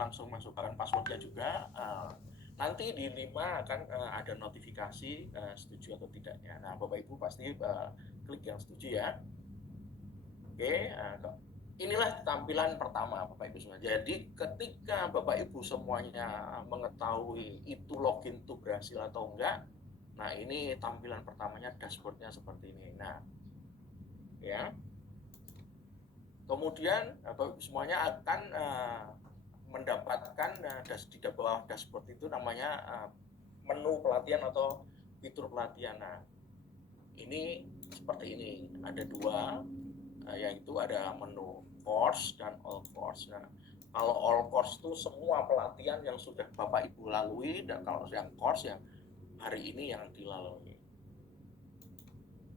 langsung masukkan passwordnya juga. Nanti di 5 akan ada notifikasi setuju atau tidaknya. Nah, Bapak Ibu pasti klik yang setuju ya. Oke, inilah tampilan pertama Bapak Ibu semua. Jadi ketika Bapak Ibu semuanya mengetahui itu login itu berhasil atau enggak, nah ini tampilan pertamanya dashboardnya seperti ini. Nah, ya. Kemudian Bapak Ibu semuanya akan mendapatkan di bawah dashboard itu namanya menu pelatihan atau fitur pelatihan. Nah, ini seperti ini. Ada dua, yaitu ada menu course dan all course. Nah, kalau all course itu semua pelatihan yang sudah Bapak Ibu lalui, dan kalau yang course yang hari ini yang dilalui.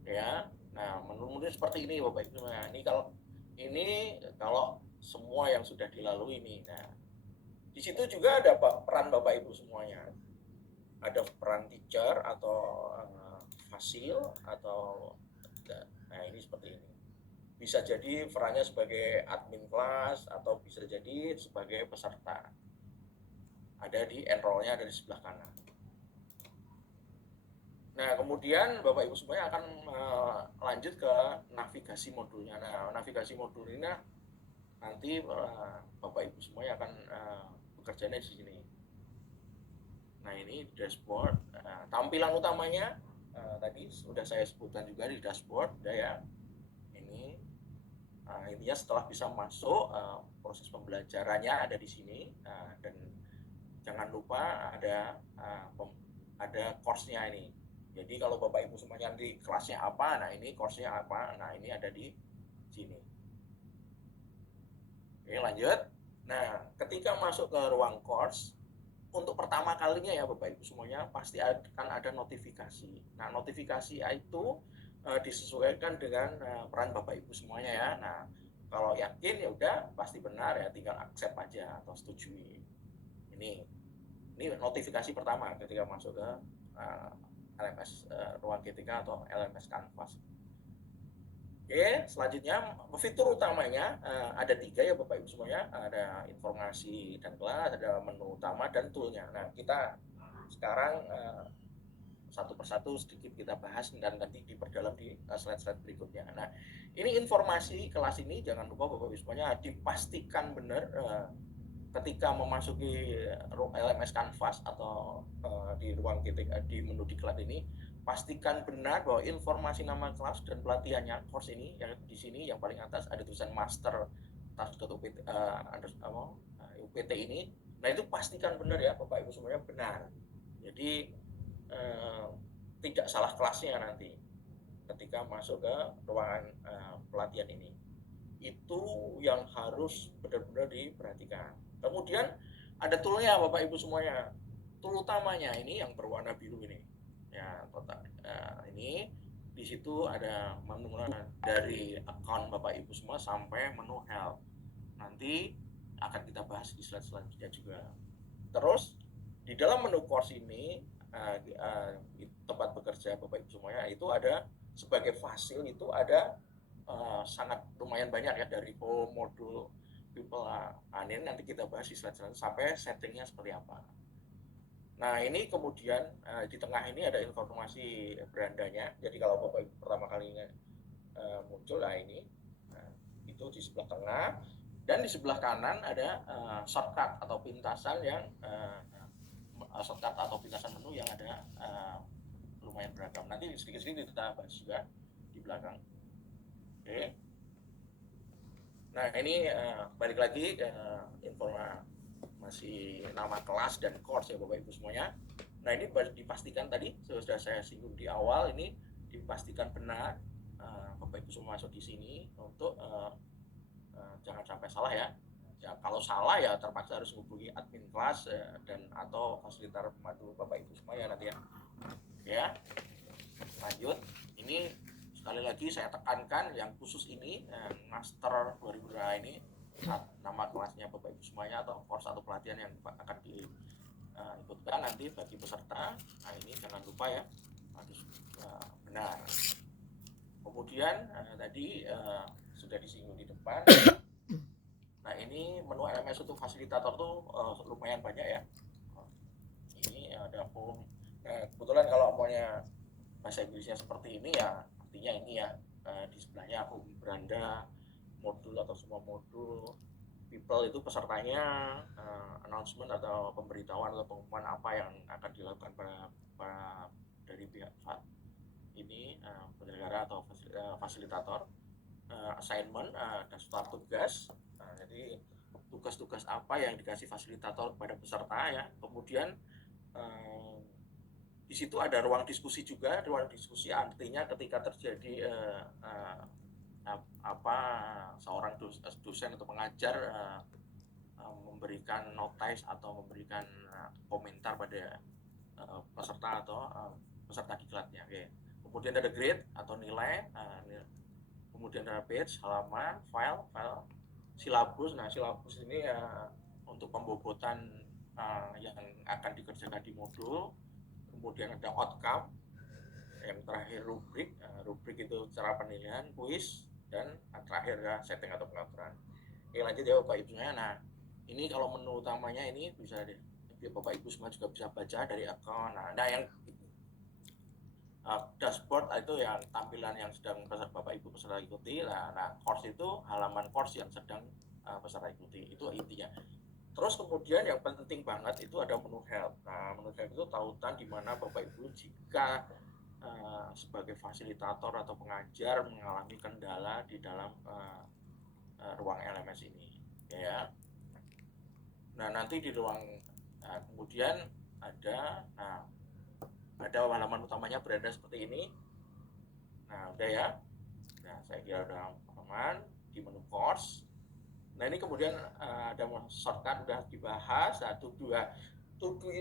Ya, nah menu seperti ini Bapak Ibu. Nah, ini kalau semua yang sudah dilalui ini. Nah, di situ juga ada peran Bapak Ibu semuanya. Ada peran teacher atau fasil atau nah ini seperti ini. Bisa jadi perannya sebagai admin kelas atau bisa jadi sebagai peserta. Ada di enroll-nya ada di sebelah kanan. Nah, kemudian Bapak Ibu semuanya akan lanjut ke navigasi modulnya. Nah, navigasi modul ini nanti Bapak Ibu semuanya akan bekerjanya di sini. Nah, ini dashboard. Tampilan utamanya tadi sudah saya sebutkan juga di dashboard, ya. Ini intinya setelah bisa masuk, proses pembelajarannya ada di sini, dan jangan lupa ada course-nya ini. Jadi kalau Bapak Ibu semuanya di kelasnya apa, nah ini course-nya apa, nah ini ada di sini. Oke, lanjut. Nah, ketika masuk ke ruang course, untuk pertama kalinya ya Bapak Ibu semuanya pasti akan ada notifikasi. Nah, notifikasi itu disesuaikan dengan peran Bapak Ibu semuanya ya. Nah, kalau yakin ya udah pasti benar ya, tinggal accept aja atau setujui. Ini notifikasi pertama ketika masuk ke LMS ruang GTK atau LMS Canvas. Oke, selanjutnya fitur utamanya ada 3 ya Bapak Ibu semuanya. Ada informasi dan kelas, ada menu utama dan toolnya. Nah, kita sekarang satu persatu sedikit kita bahas dan nanti diperdalam di slide-slide berikutnya. Nah, ini informasi kelas ini jangan lupa Bapak Ibu semuanya dipastikan benar ketika memasuki LMS Canvas atau di ruang GTK di menu diklat ini, pastikan benar bahwa informasi nama kelas dan pelatihannya course ini yang di sini yang paling atas ada tulisan master task.upt UPT ini. Nah, itu pastikan benar ya Bapak Ibu semuanya benar. Jadi tidak salah kelasnya nanti ketika masuk ke ruangan pelatihan ini. Itu yang harus benar-benar diperhatikan. Kemudian ada toolnya Bapak Ibu semuanya. Tool utamanya ini yang berwarna biru ini. Ya, kotak. Ini di situ ada menu dari account Bapak Ibu semua sampai menu help. Nanti akan kita bahas di slide selanjutnya juga. Terus di dalam menu course ini tempat bekerja Bapak Ibu semuanya itu ada sebagai fasil itu ada sangat lumayan banyak ya dari modul people. Ini nanti kita bahas di slide selanjutnya sampai settingnya seperti apa. Nah, ini kemudian di tengah ini ada informasi berandanya. Jadi kalau Bapak Ibu pertama kalinya muncul, nah ini itu di sebelah tengah, dan di sebelah kanan ada shortcut atau pintasan yang shortcut atau pintasan menu yang ada lumayan beragam. Nanti sedikit-sedikit kita bahas juga di belakang. Oke. Nah, ini balik lagi ke informasi nama kelas dan course ya Bapak Ibu semuanya. Nah, ini dipastikan tadi sudah saya singgung di awal, ini dipastikan benar Bapak Ibu semua masuk di sini untuk jangan sampai salah ya. Ya, kalau salah ya terpaksa harus menghubungi admin kelas dan atau fasilitator pembantu Bapak Ibu semuanya nanti ya. Ya, lanjut. Ini sekali lagi saya tekankan yang khusus ini master 2002 ini nama kelasnya Bapak Ibu semuanya atau course atau pelatihan yang akan diikutkan nanti bagi peserta. Nah, ini jangan lupa ya harus benar. Kemudian tadi sudah disinggung di depan Nah ini menu LMS untuk fasilitator tuh lumayan banyak ya. Ini ada form. Nah kebetulan kalau maunya bahasa Inggrisnya seperti ini ya artinya ini ya, di sebelahnya aku beranda modul atau semua modul, people itu pesertanya, announcement atau pemberitahuan atau pengumuman apa yang akan dilakukan pada dari pihak ini, penyelenggara atau fasilitator, assignment, daftar tugas. Jadi tugas-tugas apa yang dikasih fasilitator kepada peserta ya. Kemudian di situ ada ruang diskusi juga. Ruang diskusi artinya ketika terjadi seorang dosen atau pengajar memberikan notice atau memberikan komentar pada peserta atau peserta diklatnya. Oke. Kemudian ada grade atau nilai, kemudian ada page, halaman, file, silabus. Nah silabus ini untuk pembobotan yang akan dikerjakan di modul. Kemudian ada outcome, yang terakhir rubrik. Rubrik itu cara penilaian, kuis, dan terakhir ya setting atau pengaturan. Oke, lanjut ya Bapak Ibunya. Nah ini kalau menu utamanya ini bisa Bapak Ibu semua juga bisa baca dari account. Nah yang dashboard itu yang tampilan yang sedang Bapak Ibu peserta ikuti. Nah course itu halaman course yang sedang peserta ikuti, itu intinya. Terus kemudian yang penting banget itu ada menu help. Nah menu help itu tautan di mana Bapak Ibu jika sebagai fasilitator atau pengajar mengalami kendala di dalam ruang LMS ini ya. Nah nanti di ruang kemudian ada halaman utamanya berada seperti ini. Nah udah ya. Nah saya kira udah aman di menu course. Nah ini kemudian ada shortcut udah dibahas. To do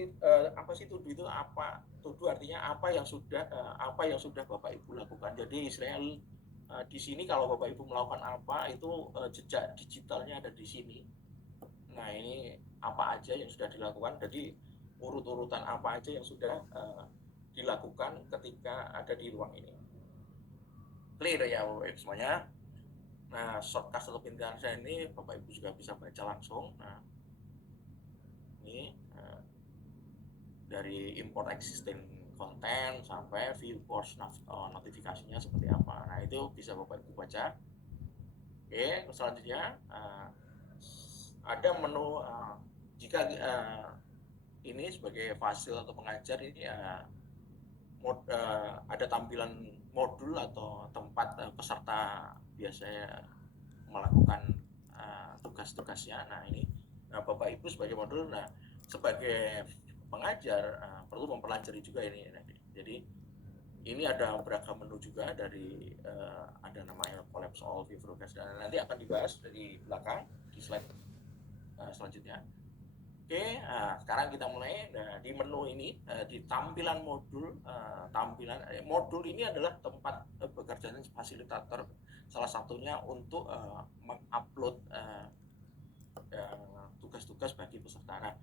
apa sih to do itu apa? To do artinya apa yang sudah Bapak Ibu lakukan. Jadi istilahnya di sini kalau Bapak Ibu melakukan apa itu jejak digitalnya ada di sini. Nah ini apa aja yang sudah dilakukan. Jadi urut-urutan apa aja yang sudah dilakukan ketika ada di ruang ini. Clear ya Bapak Ibu semuanya. Nah, shortcut atau pintaran saya ini Bapak Ibu juga bisa baca langsung. Nah, ini dari import existing content sampai view course notifikasinya seperti apa. Nah, itu bisa Bapak Ibu baca. Oke, selanjutnya ada menu jika ini sebagai fasil atau pengajar ini ada tampilan modul atau tempat peserta biasanya melakukan tugas-tugasnya. Nah ini Bapak Ibu sebagai modul, nah sebagai pengajar perlu mempelajari juga ini. Jadi ini ada beragam menu juga dari ada namanya collapse all, view progress, dan nanti akan dibahas dari belakang di slide selanjutnya. Oke, sekarang kita mulai. Nah, di menu ini di tampilan modul, modul ini adalah tempat bekerjanya fasilitator, salah satunya untuk mengupload tugas-tugas bagi peserta. Nah,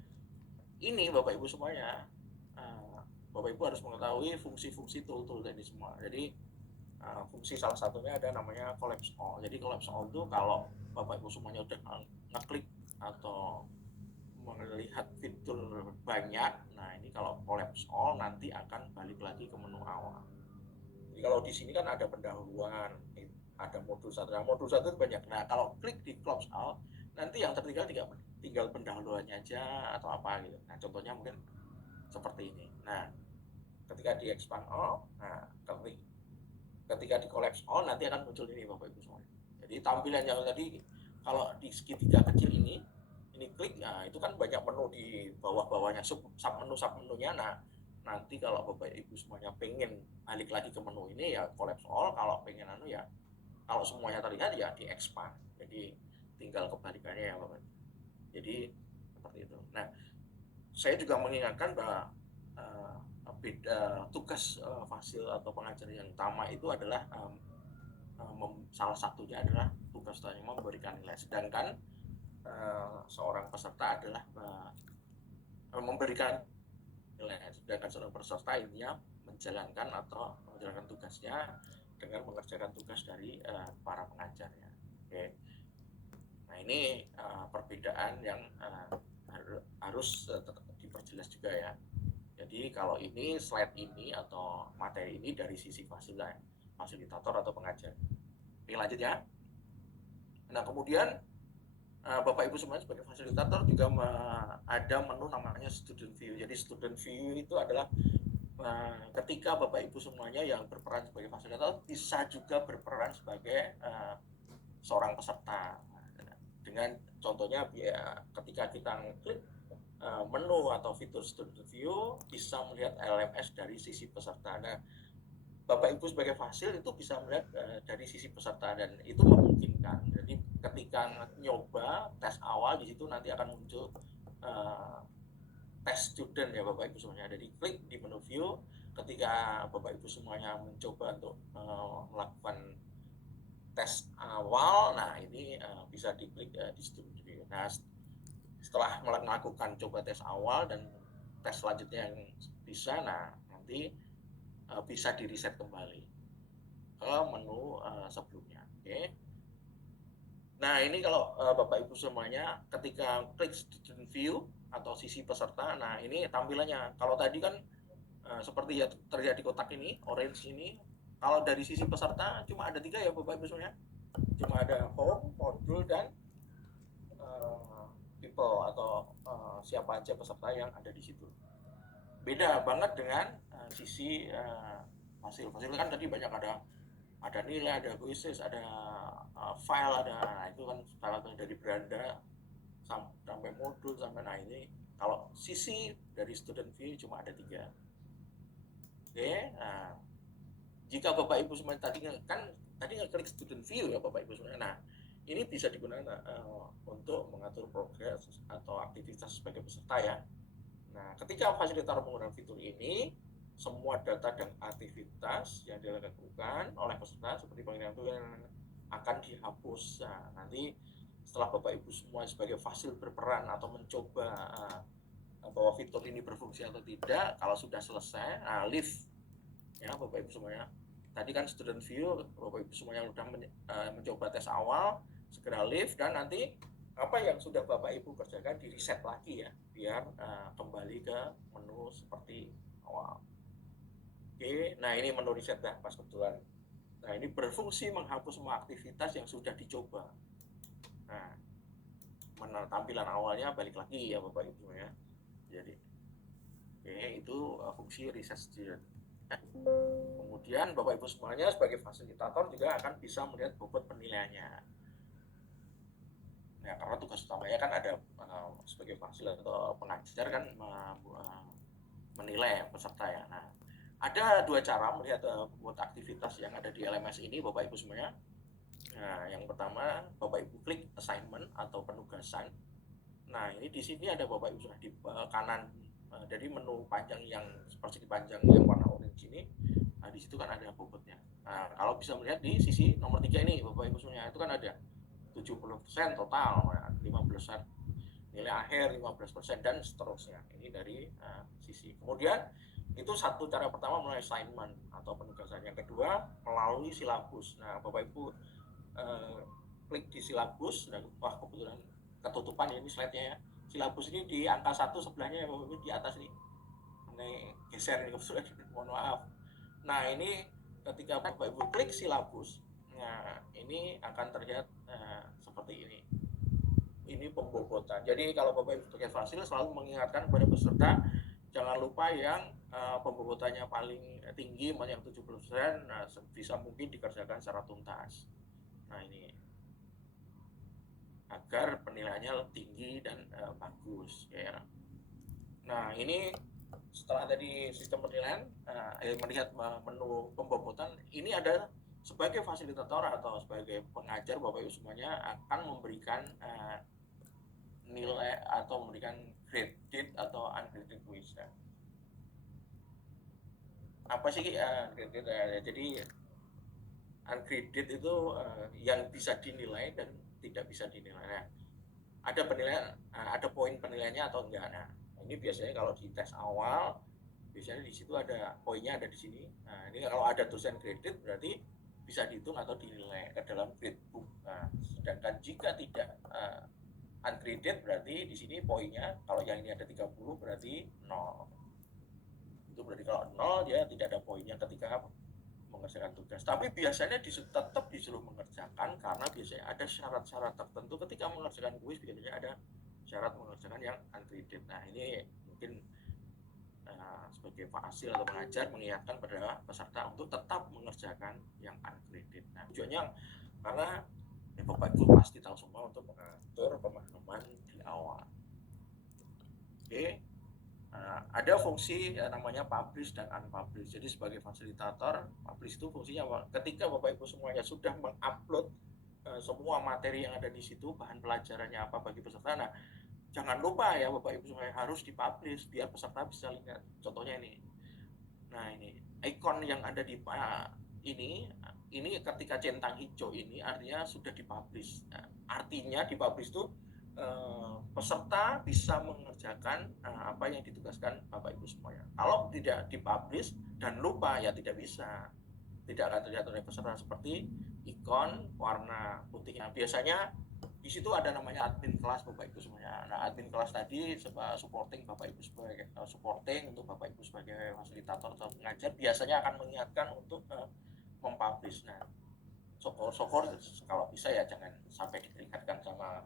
ini Bapak Ibu semuanya, Bapak Ibu harus mengetahui fungsi-fungsi tool-tool ini semua. Jadi fungsi salah satunya ada namanya collapse all. Jadi collapse all itu kalau Bapak Ibu semuanya udah ngeklik atau melihat fitur banyak, nah ini kalau collapse all nanti akan balik lagi ke menu awal. Jadi kalau di sini kan ada pendahuluan, ada modul 1. Nah, modul 1 itu banyak. Nah, kalau klik di close all, nanti yang tertinggal tinggal pendahuluannya aja atau apa gitu. Nah, contohnya mungkin seperti ini. Nah, ketika di expand all, nah ketika di collapse all nanti akan muncul ini Bapak Ibu semua. Jadi tampilan yang tadi kalau di segitiga kecil ini klik, nah itu kan banyak menu di bawah-bawahnya, sub menunya. Nah nanti kalau Bapak Ibu semuanya pengen balik lagi ke menu ini ya collapse all, kalau pengen ya kalau semuanya terlihat ya di expand. Jadi tinggal kebalikannya ya Bapak. Jadi seperti itu. Nah saya juga mengingatkan bahwa tugas fasil atau pengajar yang utama itu adalah salah satunya adalah tugas tanya memberikan nilai, sedangkan seorang peserta adalah memberikan nilai, sedangkan seorang peserta intinya menjalankan tugasnya dengan mengerjakan tugas dari para pengajarnya. Oke. Nah ini perbedaan yang harus diperjelas juga ya. Jadi kalau ini slide ini atau materi ini dari sisi fasilitator atau pengajar. Oke, lanjut ya. Nah, kemudian Bapak Ibu semuanya sebagai fasilitator juga ada menu namanya student view. Jadi student view itu adalah ketika Bapak Ibu semuanya yang berperan sebagai fasilitator bisa juga berperan sebagai seorang peserta. Dengan contohnya ya, ketika kita klik menu atau fitur student view bisa melihat LMS dari sisi peserta. Nah, Bapak Ibu sebagai fasil itu bisa melihat dari sisi peserta dan itu memungkinkan. Jadi ketika nyoba tes awal di situ nanti akan muncul tes student ya Bapak Ibu semuanya. Jadi klik di menu view ketika Bapak Ibu semuanya mencoba untuk melakukan tes awal. Nah, ini bisa diklik di student view. Nah, setelah melakukan coba tes awal dan tes selanjutnya yang bisa, nah nanti bisa di reset kembali ke menu sebelumnya. Oke. Nah, ini kalau Bapak Ibu semuanya ketika klik student view atau sisi peserta, nah ini tampilannya. Kalau tadi kan seperti ya terjadi kotak ini, orange ini. Kalau dari sisi peserta cuma ada 3 ya Bapak Ibu semuanya. Cuma ada home, modul, dan people atau siapa aja peserta yang ada di situ. Beda banget dengan sisi fasil kan tadi banyak ada nilai, ada quizzes, ada file, ada itu kan file dari beranda sampai modul sampai. Nah, ini kalau sisi dari student view cuma ada 3. Oke, nah jika Bapak Ibu semuanya tadi ngeklik student view ya Bapak Ibu semuanya. Nah, ini bisa digunakan untuk mengatur progres atau aktivitas sebagai peserta ya. Nah, ketika fasilitator menggunakan fitur ini, semua data dan aktivitas yang dilakukan oleh peserta seperti pengiriman tugas akan dihapus. Nah, nanti setelah Bapak Ibu semua sebagai fasil berperan atau mencoba bahwa fitur ini berfungsi atau tidak, kalau sudah selesai, leave ya Bapak Ibu semuanya. Tadi kan student view, Bapak Ibu semuanya sudah mencoba tes awal, segera leave, dan nanti apa yang sudah Bapak Ibu kerjakan di reset lagi ya, biar kembali ke menu seperti awal. Oke, nah ini menu reset ya, pas kebetulan. Nah, ini berfungsi menghapus semua aktivitas yang sudah dicoba. Nah, tampilan awalnya balik lagi ya Bapak Ibu ya. Jadi, oke, itu fungsi reset student. Kemudian Bapak Ibu semuanya sebagai fasilitator juga akan bisa melihat bobot penilaiannya. Nah, karena tugas utamanya kan ada sebagai fasil atau pengajar kan menilai peserta ya. Nah, ada 2 cara melihat bobot aktivitas yang ada di LMS ini Bapak Ibu semuanya. Nah, yang pertama Bapak Ibu klik assignment atau penugasan. Nah, ini di sini ada Bapak Ibu sudah di kanan dari menu panjang yang seperti panjang yang warna orange ini. Nah, di situ kan ada bobotnya. Nah, kalau bisa melihat di sisi nomor 3 ini Bapak Ibu semuanya, itu kan ada 70% total, 15% nilai akhir, 15% dan seterusnya. Ini dari sisi. Kemudian itu satu cara pertama melalui assignment atau penugasan. Yang kedua melalui silabus. Nah, Bapak Ibu klik di silabus. Dan wah, kebetulan ketutupan ini slide-nya ya. Silabus ini di angka 1 sebelahnya ya Bapak Ibu, di atas ini. Ini geser ini kebetulan, mohon maaf. Nah, ini ketika Bapak Ibu klik silabus, nah ini akan terlihat seperti ini. Ini pembobotan. Jadi kalau Bapak Ibu sebagai fasil selalu mengingatkan kepada peserta jangan lupa yang pembobotannya paling tinggi, yang 70%, nah bisa mungkin dikerjakan secara tuntas. Nah, ini agar penilaiannya tinggi dan bagus ya. Nah, ini setelah tadi sistem penilaian melihat menu pembobotan, ini ada sebagai fasilitator atau sebagai pengajar Bapak Ibu semuanya akan memberikan nilai atau memberikan graded atau ungraded quiz ya. Apa sih graded jadi ungraded itu yang bisa dinilai dan tidak bisa dinilai. Nah, ada penilaian, ada poin penilaiannya atau enggak. Nah, ini biasanya kalau di tes awal biasanya di situ ada poinnya, ada di sini. Nah, ini kalau ada tulisan graded berarti bisa dihitung atau dinilai ke dalam gradebook. Nah, sedangkan jika tidak ungraded berarti di sini poinnya kalau yang ini ada 30 berarti 0. Itu berarti kalau 0 dia tidak ada poinnya ketika mengerjakan tugas. Tapi biasanya tetap disuruh mengerjakan karena biasanya ada syarat-syarat tertentu ketika mengerjakan kuis, biasanya ada syarat mengerjakan yang ungraded. Nah, ini mungkin sebagai fasil atau pengajar mengingatkan pada peserta untuk tetap mengerjakan yang ungraded. Nah, tujuannya karena Bapak Ibu pasti tahu semua untuk mengatur pemahaman di awal. Oke. Ada fungsi namanya publish dan unpublish. Jadi sebagai fasilitator, publish itu fungsinya ketika Bapak Ibu semuanya sudah mengupload semua materi yang ada di situ, bahan pelajarannya apa bagi peserta. Nah, jangan lupa ya Bapak Ibu semuanya harus dipublish biar peserta bisa lihat. Contohnya ini. Nah, ini ikon yang ada di ini ketika centang hijau ini artinya sudah dipublish. Nah, artinya dipublish itu peserta bisa mengerjakan apa yang ditugaskan Bapak Ibu semuanya. Kalau tidak dipublish dan lupa ya tidak bisa. Tidak akan terlihat oleh peserta seperti ikon warna putih. Nah, biasanya di situ ada namanya admin kelas Bapak Ibu semuanya. Nah, admin kelas tadi supporting Bapak Ibu sebagai supporting untuk Bapak Ibu sebagai fasilitator atau pengajar biasanya akan mengingatkan untuk mempublish. Nah, syukur kalau bisa ya jangan sampai diperingatkan sama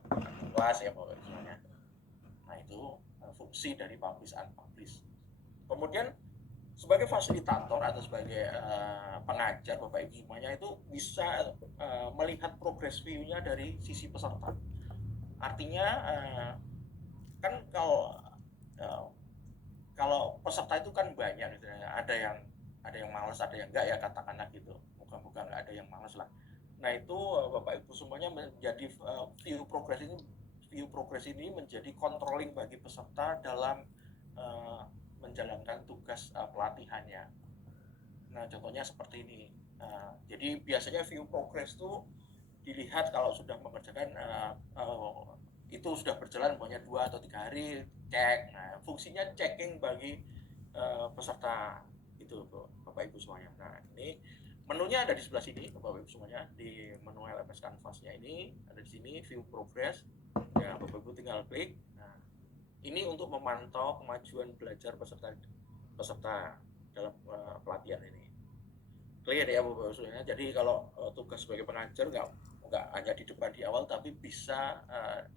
kelas ya Bapak Ibu semuanya. Nah, itu fungsi dari publish unpublish. Kemudian sebagai fasilitator atau sebagai pengajar Bapak Ibu semuanya itu bisa melihat progress view-nya dari sisi peserta. Artinya kan kalau peserta itu kan banyak gitu. Ada yang malas, ada yang enggak ya katakanlah gitu. Moga-moga enggak ada yang malas lah. Nah, itu Bapak Ibu semuanya menjadi view progress ini menjadi controlling bagi peserta dalam menjalankan tugas pelatihannya. Nah, contohnya seperti ini. Jadi biasanya view progress itu dilihat kalau sudah mengerjakan itu sudah berjalan pokoknya 2 atau 3 hari, cek. Nah, fungsinya checking bagi peserta itu Bapak Ibu semuanya. Nah, ini menunya ada di sebelah sini Bapak Ibu semuanya, di menu LMS Canvas-nya ini ada di sini view progress. Ya, Bapak Ibu tinggal klik. Nah, ini untuk memantau kemajuan belajar peserta dalam pelatihan ini. Clear ya Bapak Ibu semuanya. Jadi kalau tugas sebagai pengajar nggak hanya di depan di awal, tapi bisa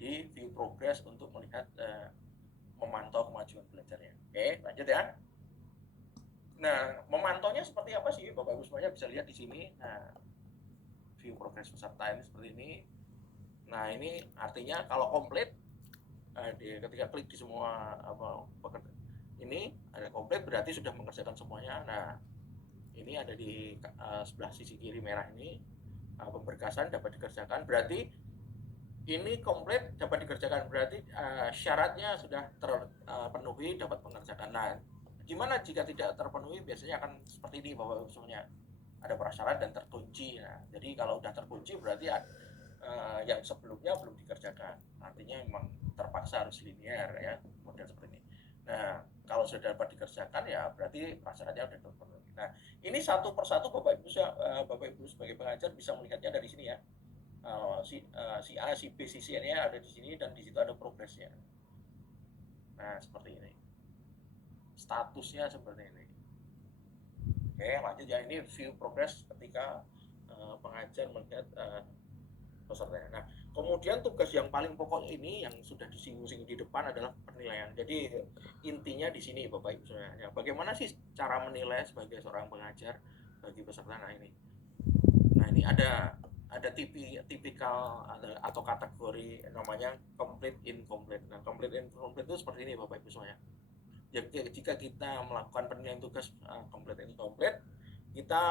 di view progress untuk melihat memantau kemajuan belajarnya. Oke, lanjut ya. Nah, memantaunya seperti apa sih Bapak Ibu semuanya bisa lihat di sini. Nah, view progress peserta ini seperti ini. Nah, ini artinya kalau komplit ketika klik di semua ini ada komplit berarti sudah mengerjakan semuanya. Nah, ini ada di sebelah sisi kiri merah ini pemberkasan dapat dikerjakan, berarti ini komplit dapat dikerjakan, berarti syaratnya sudah terpenuhi dapat mengerjakan. Nah, gimana jika tidak terpenuhi? Biasanya akan seperti ini Bapak Ibu semuanya, ada prasyarat dan terkunci. Nah, jadi kalau sudah terkunci berarti yang sebelumnya belum dikerjakan, artinya memang terpaksa harus linear ya, model seperti ini. Nah, kalau sudah dapat dikerjakan ya berarti prasyaratnya sudah terpenuhi. Nah, ini satu persatu Bapak Ibu sebagai pengajar bisa melihatnya dari sini ya. Si A, si B, si C-nya ada di sini dan di situ ada progresnya. Nah, seperti ini. Statusnya seperti ini. Oke, lanjut ya. Ini view progress ketika pengajar melihat pesertanya. Nah, kemudian tugas yang paling pokok ini yang sudah disinggung-singgung di depan adalah penilaian. Jadi intinya di sini Bapak Ibu semuanya. Bagaimana sih cara menilai sebagai seorang pengajar bagi peserta? Nah, ini ada tipikal atau kategori namanya complete incomplete. Nah, complete incomplete itu seperti ini Bapak Ibu semuanya. Jadi jika kita melakukan penilaian tugas complete incomplete, kita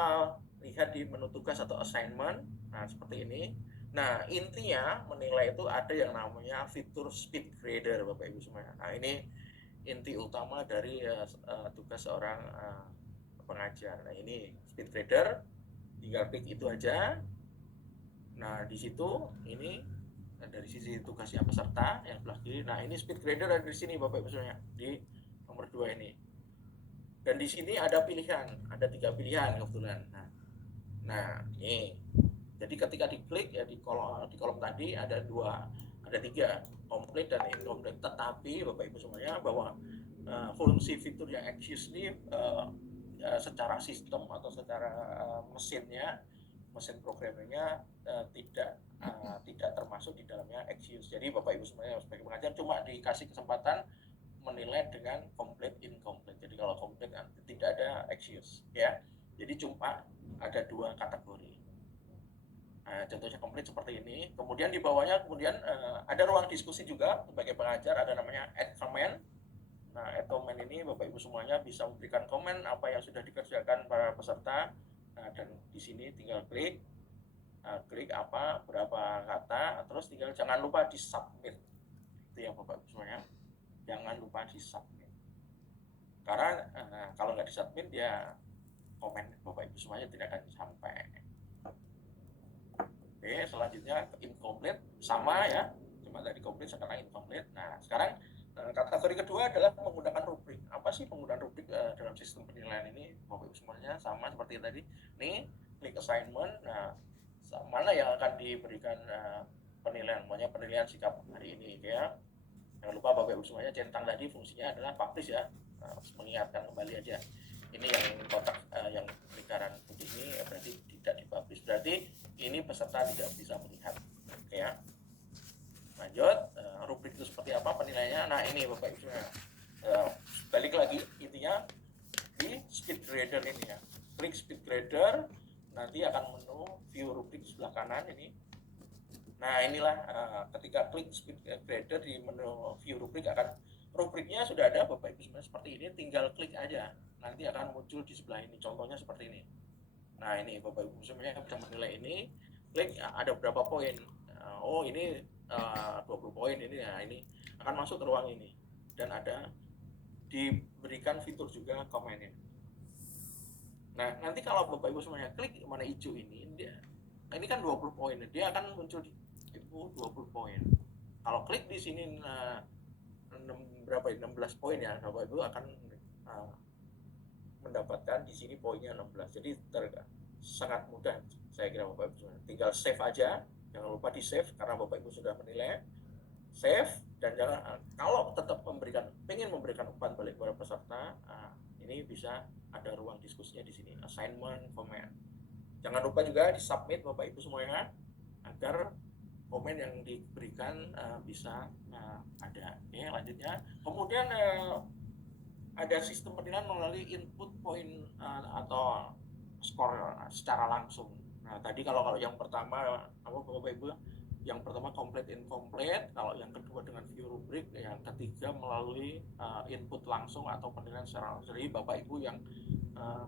lihat di menu tugas atau assignment. Nah, seperti ini. Nah, intinya menilai itu ada yang namanya fitur speed grader Bapak Ibu semuanya. Nah, ini inti utama dari tugas seorang pengajar. Nah, ini speed grader, tinggal klik itu aja. Nah, di situ ini dari sisi tugasnya peserta yang sebelah kiri. Nah, ini speed grader ada di sini Bapak Ibu semuanya, di nomor 2 ini. Dan di sini ada pilihan, ada 3 pilihan kebetulan. Nah, Nah, ini. Jadi ketika diklik ya di kolom tadi ada tiga, complete dan incomplete. Tetapi Bapak Ibu semuanya bahwa fungsi fitur yang excuse ini secara sistem atau secara mesin programmernya tidak termasuk di dalamnya excuse. Jadi Bapak Ibu semuanya sebagai pengajar cuma dikasih kesempatan menilai dengan complete incomplete. Jadi kalau complete tidak ada excuse ya. Jadi cuma ada dua kategori. Nah, contohnya komplit seperti ini. Kemudian di bawahnya ada ruang diskusi juga sebagai pengajar, ada namanya add comment. Nah, add comment ini Bapak Ibu semuanya bisa memberikan komen apa yang sudah dikerjakan para peserta. Nah, dan di sini tinggal klik apa berapa kata, terus tinggal jangan lupa di submit. Itu ya Bapak Ibu semuanya. Jangan lupa di submit. Karena kalau nggak di submit ya komen Bapak Ibu semuanya tidak akan sampai. Oke, selanjutnya incomplete sama ya, cuma tadi complete sekarang incomplete. Nah, sekarang kategori kedua adalah menggunakan rubrik. Apa sih penggunaan rubrik dalam sistem penilaian ini? Bapak Ibu semuanya sama seperti tadi. Nih, klik assignment. Nah, mana yang akan diberikan penilaian? Namanya penilaian sikap hari ini ya. Jangan lupa Bapak Ibu semuanya centang tadi fungsinya adalah publish ya. Mengingatkan kembali aja. Ini yang kotak yang lingkaran putih ini berarti tidak dipublish. Berarti ini peserta tidak bisa melihat. Oke ya. Lanjut, rubrik itu seperti apa penilaiannya? Nah, ini Bapak Ibu semuanya. Balik lagi intinya di speed grader ini ya. Klik speed grader, nanti akan menu view rubrik di sebelah kanan ini. Nah, inilah ketika klik speed grader di menu view rubrik rubriknya sudah ada Bapak Ibu semuanya seperti ini, tinggal klik aja. Nanti akan muncul di sebelah ini. Contohnya seperti ini. Nah, ini Bapak Ibu semuanya bisa menilai ini. Klik ada berapa poin. Oh, ini 20 poin ini. Nah, ini akan masuk ke ruang ini. Dan ada diberikan fitur juga komennya. Nah, nanti kalau Bapak Ibu semuanya klik mana hijau ini kan 20 poin. Dia akan muncul di itu 20 poin. Kalau klik di sini 16 poin ya, Bapak Ibu akan mendapatkan di sini poinnya 16. Jadi sangat mudah saya kira Bapak Ibu. Tinggal save aja, jangan lupa di save karena Bapak Ibu sudah menilai. Save dan jangan kalau tetap ingin memberikan umpan balik kepada peserta, ini bisa ada ruang diskusinya di sini, assignment, comment. Jangan lupa juga di submit Bapak Ibu semuanya agar komen yang diberikan bisa ada. Oke, lanjutnya. Kemudian ada sistem penilaian melalui input point atau skor secara langsung. Nah, tadi kalau yang pertama Bapak Ibu, yang pertama complete incomplete, kalau yang kedua dengan view rubrik, yang ketiga melalui input langsung atau penilaian secara langsung. Jadi Bapak Ibu yang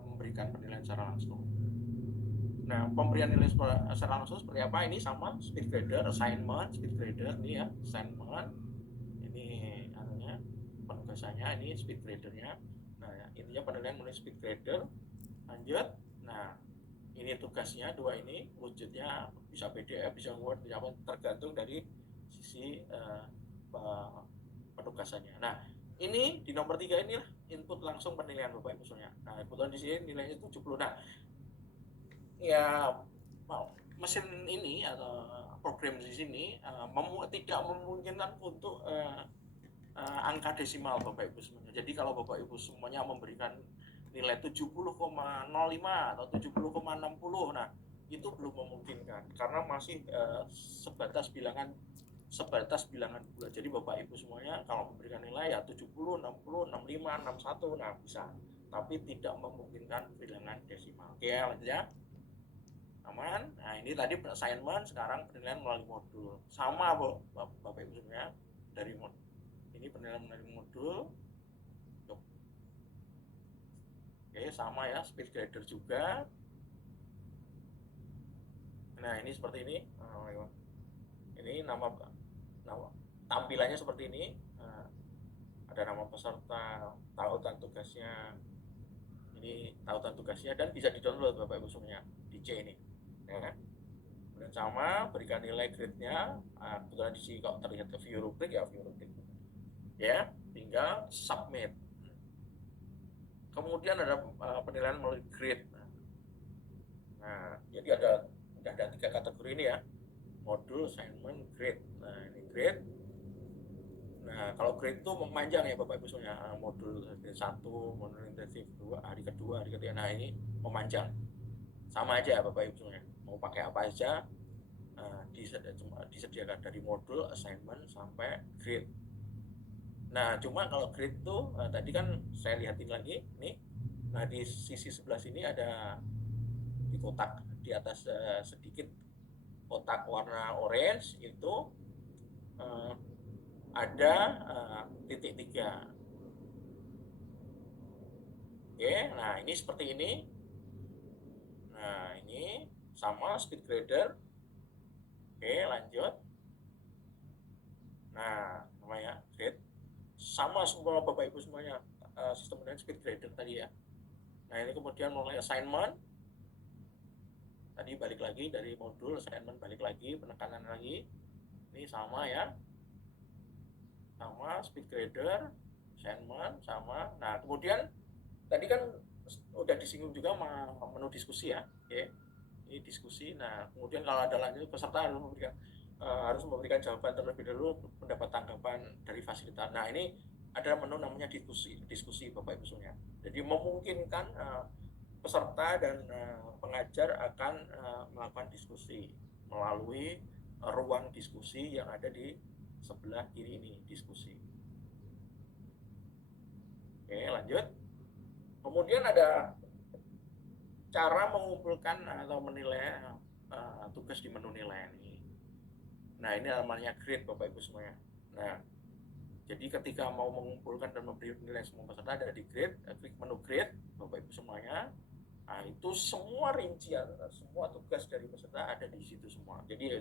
memberikan penilaian secara langsung. Nah, pemberian nilai secara langsung seperti apa? Ini sama speed grader, assignment, speed grader ini ya, assignment. Ini penugasannya, ini speed gradernya. Nah, intinya penilaian melalui speed grader. Lanjut. Nah, ini tugasnya dua ini, wujudnya bisa PDF, bisa Word, bisa apa, tergantung dari sisi penugasannya. Nah, ini di nomor 3 ini input langsung penilaian Bapak Ibu semuanya. Nah, kebetulan di sini nilainya 70. Nah, ya mesin ini atau program di sini tidak memungkinkan untuk angka desimal Bapak Ibu semuanya. Jadi kalau Bapak Ibu semuanya memberikan nilai 70,05 atau 70,60, nah itu belum memungkinkan karena masih sebatas bilangan bulat. Jadi Bapak Ibu semuanya kalau memberikan nilai ya 70, 60, 65, 61, nah bisa. Tapi tidak memungkinkan bilangan desimal. Oke, lanjut ya. Aman. Nah, ini tadi assignment, sekarang penilaian melalui modul. Sama Bapak Ibu semuanya, dari ini penilaian melalui modul. Oke, sama ya, speed grader juga. Nah, ini seperti ini. Ini nama tampilannya seperti ini. Ada nama peserta, tautan tugasnya. Ini tautan tugasnya dan bisa di-download Bapak Ibu semuanya di C ini. Ya. Dan sama, berikan nilai grade-nya. Kebetulan di sini kalau terlihat ke view rubrik ya view rubrik. Ya, tinggal submit. Kemudian ada penilaian melalui grade. Nah, Nah, jadi ada 3 kategori ini ya, modul, assignment, grade. Nah, ini grade. Nah, kalau grade itu memanjang ya Bapak Ibu semuanya. Modul grade 1, modul intensif 2, hari kedua, hari ketiga. Nah, ini memanjang. Sama aja Bapak Ibu semuanya. Mau pakai apa aja, disediakan dari modul, assignment, sampai grade. Nah, cuma kalau grade itu tadi kan saya lihatin lagi nih. Nah, di sisi sebelah sini ada di kotak di atas sedikit kotak warna orange itu uh, ada titik 3. Oke, nah ini seperti ini. Nah, ini sama speed grader. Oke, lanjut. Nah, namanya grade sama semua Bapak Ibu semuanya, sistem dan speed grader tadi ya. Nah, ini kemudian mulai assignment. Tadi balik lagi dari modul assignment, balik lagi penekanan lagi. Ini sama ya. Sama speed grader, assignment sama. Nah, kemudian tadi kan udah disinggung juga menu diskusi ya. Oke. Ini diskusi. Nah, kemudian kalau ada lanjut peserta harus memberikan jawaban terlebih dahulu pendapat tanggapan dari fasilitator. Nah, ini ada menu namanya diskusi Bapak Ibu semuanya. Jadi memungkinkan peserta dan pengajar akan melakukan diskusi melalui ruang diskusi yang ada di sebelah kiri ini, diskusi. Oke, lanjut. Kemudian ada cara mengumpulkan atau menilai tugas di menu nilai ini. Nah, ini namanya grade Bapak Ibu semuanya. Nah, jadi ketika mau mengumpulkan dan memberi nilai semua peserta ada di grade, klik menu grade Bapak Ibu semuanya. Nah, itu semua rincian, semua tugas dari peserta ada di situ semua. Jadi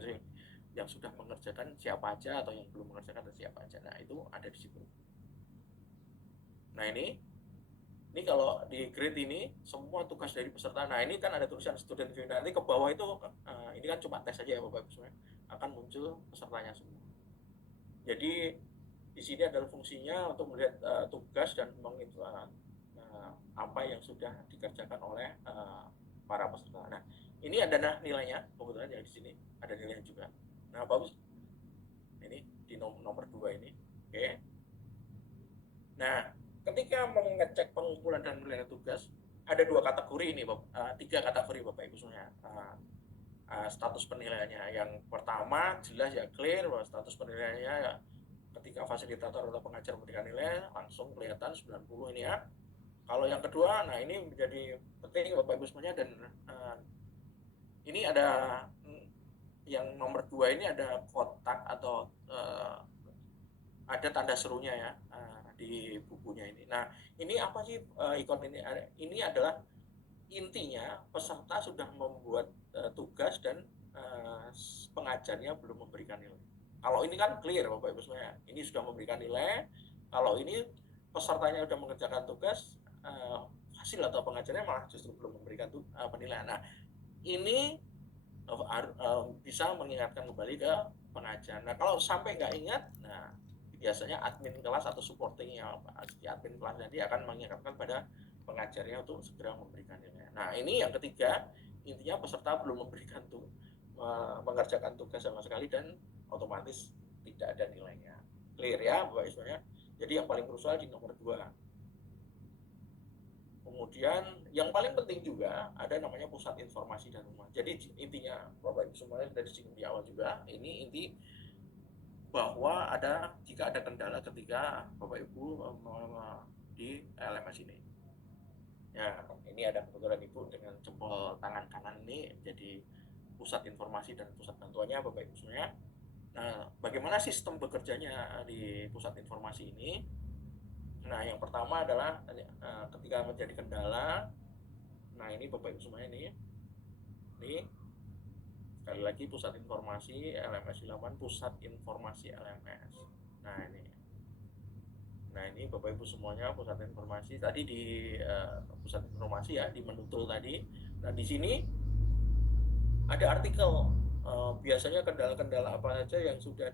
yang sudah mengerjakan siapa aja atau yang belum mengerjakan siapa aja. Nah, itu ada di situ. Nah, ini kalau di grade ini semua tugas dari peserta. Nah, ini kan ada tulisan student view. Nanti ke bawah itu ini kan cuma tes saja ya Bapak Ibu semuanya. Akan muncul pesertanya semua. Jadi di sini adalah fungsinya untuk melihat tugas dan apa yang sudah dikerjakan oleh para peserta. Nah, ini ada nilainya, kebetulan yang di sini ada nilainya juga. Nah, bagus. Ini di nomor 2 ini. Oke. Nah, ketika mengecek pengumpulan dan penilaian tugas, ada 2 kategori ini, 3 kategori Bapak Ibu semuanya. Status penilaiannya. Yang pertama jelas ya clear bahwa status penilaiannya ya, ketika fasilitator atau pengajar memberikan nilai langsung kelihatan 90 ini ya. Kalau yang kedua, nah ini menjadi penting Bapak Ibu semuanya, dan ini ada yang nomor 2 ini ada kotak atau ada tanda serunya ya di bukunya ini. Nah, ini apa sih ikon ini? Ini adalah intinya peserta sudah membuat tugas dan pengajarnya belum memberikan nilai. Kalau ini kan clear Bapak Ibu semuanya, ini sudah memberikan nilai. Kalau ini pesertanya sudah mengerjakan tugas, hasil atau pengajarnya malah justru belum memberikan penilaian. Nah, ini bisa mengingatkan kembali ke pengajar. Nah, kalau sampai nggak ingat, nah biasanya admin kelas atau supportingnya admin kelas nanti akan mengingatkan pada pengajarnya untuk segera memberikan nilai. Nah, ini yang ketiga, intinya peserta belum memberikan mengerjakan tugas sama sekali dan otomatis tidak ada nilainya. Clear ya Bapak Ibu semuanya. Jadi yang paling krusial di nomor 2. Kemudian yang paling penting juga ada namanya pusat informasi dan rumah. Jadi intinya Bapak Ibu semuanya sudah disinggung di awal juga, ini inti bahwa jika ada kendala ketika Bapak Ibu di LMS ini. Ya, ini ada kebetulan Ibu dengan jempol tangan kanan ini jadi pusat informasi dan pusat bantuannya Bapak Ibu semuanya. Nah, bagaimana sistem bekerjanya di pusat informasi ini? Nah, yang pertama adalah ketika menjadi kendala. Nah, ini Bapak Ibu semuanya ini sekali lagi pusat informasi LMS Ilaman, pusat informasi LMS. Nah ini Bapak Ibu semuanya pusat informasi tadi di pusat informasi ya di menu tool tadi. Nah di sini ada artikel, biasanya kendala-kendala apa saja yang sudah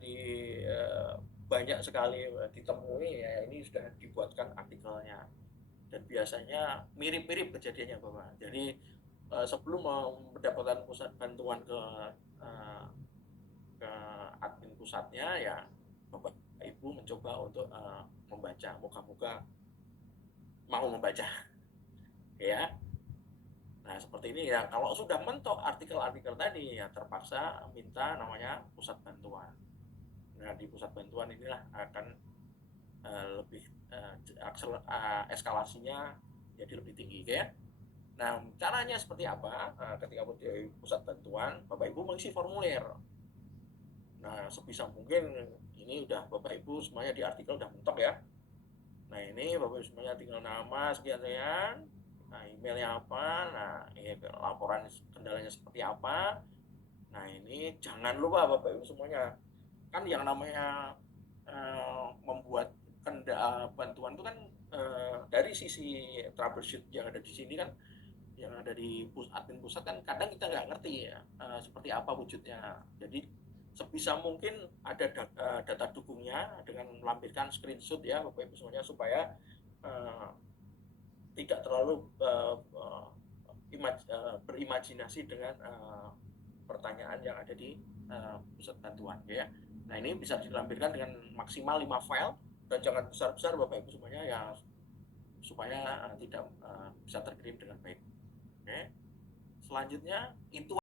banyak sekali ditemui ya, ini sudah dibuatkan artikelnya, dan biasanya mirip-mirip kejadiannya Bapak. Jadi sebelum mendapatkan pusat bantuan uh, ke admin pusatnya, ya Bapak Ibu mencoba untuk membaca, moga-moga mau membaca ya. Nah, seperti ini ya. Kalau sudah mentok artikel-artikel tadi, ya terpaksa minta namanya pusat bantuan. Nah, di pusat bantuan inilah akan lebih eskalasinya jadi lebih tinggi ya. Nah, caranya seperti apa? Ketika di pusat bantuan, Bapak Ibu mengisi formulir. Nah, sebisa mungkin ini udah Bapak Ibu semuanya di artikel udah mentok ya. Nah, ini Bapak Ibu semuanya tinggal nama sekian-sekian, nah emailnya apa, nah ini laporan kendalanya seperti apa. Nah, ini jangan lupa Bapak Ibu semuanya, kan yang namanya membuat bantuan itu kan dari sisi troubleshoot yang ada di sini kan, yang ada di admin pusat kan kadang kita nggak ngerti ya seperti apa wujudnya. Jadi sebisa mungkin ada data dukungnya dengan melampirkan screenshot ya Bapak Ibu semuanya, supaya uh, tidak terlalu berimajinasi dengan pertanyaan yang ada di pusat bantuan ya. Nah, ini bisa dilampirkan dengan maksimal 5 file dan jangan besar-besar Bapak Ibu semuanya ya, supaya tidak bisa terkirim dengan baik. Oke. Selanjutnya itu